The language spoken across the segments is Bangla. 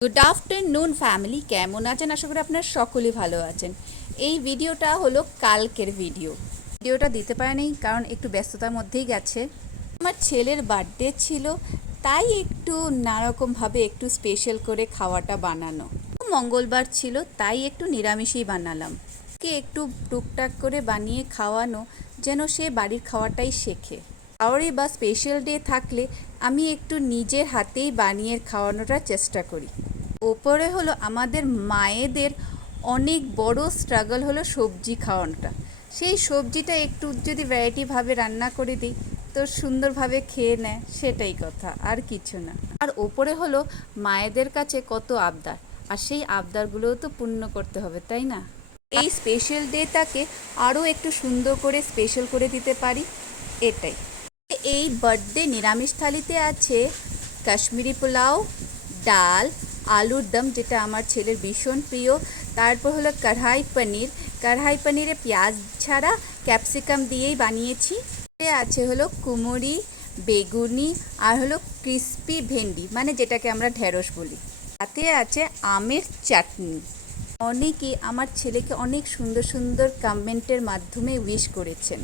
গুড আফটারনুন ফ্যামিলি, কেমন আছেন? আশা করি আপনারা সকলেই ভালো আছেন। এই ভিডিওটা হলো কালকের ভিডিওটা দিতে পারেনি কারণ একটু ব্যস্ততার মধ্যেই গেছে। আমার ছেলের বার্থডে ছিল, তাই একটু নানারকমভাবে একটু স্পেশাল করে খাওয়াটা বানানো। মঙ্গলবার ছিল, তাই একটু নিরামিষই বানালাম। কে একটু টুকটাক করে বানিয়ে খাওয়ানো, যেন সে বাড়ির খাওয়াটাই শেখে। কারোরই বা স্পেশাল ডে থাকলে আমি একটু নিজের হাতেই বানিয়ে খাওয়ানোটার চেষ্টা করি। ওপরে হলো আমাদের মায়েদের অনেক বড় স্ট্রাগল হলো সবজি খাওয়ানোটা। সেই সবজিটা একটু যদি ভ্যারাইটিভাবে রান্না করে দিই তো সুন্দরভাবে খেয়ে নেয়, সেটাই কথা, আর কিছু না। আর ওপরে হলো মায়েদের কাছে কত আবদার, আর সেই আবদারগুলোও তো পূর্ণ করতে হবে, তাই না? এই স্পেশাল ডেটাকে আরও একটু সুন্দর করে স্পেশাল করে দিতে পারি, এটাই। এই বার্থডে নিরামিষ থালিতে আছে কাশ্মীরি পোলাও, ডাল, আলুর দম যেটা আমার ছেলের ভীষণ প্রিয়, তারপর হলো কড়াই পনিরে পেঁয়াজ ছাড়া ক্যাপসিকাম দিয়েই বানিয়েছি। আছে হলো কুমড়ি, বেগুনি, আর হলো ক্রিস্পি ভেন্ডি, মানে যেটাকে আমরা ঢেঁড়স বলি। তাতে আছে আমের চাটনি। অনেকে আমার ছেলেকে অনেক সুন্দর সুন্দর কমেন্টের মাধ্যমে উইশ করেছেন।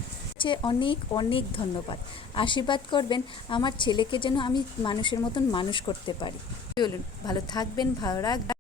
অনেক অনেক ধন্যবাদ। আশীর্বাদ করবেন আমার ছেলেকে যেন আমি মানুষের মতন মানুষ করতে পারি। চলুন, ভালো থাকবেন, ভালো রাখবেন।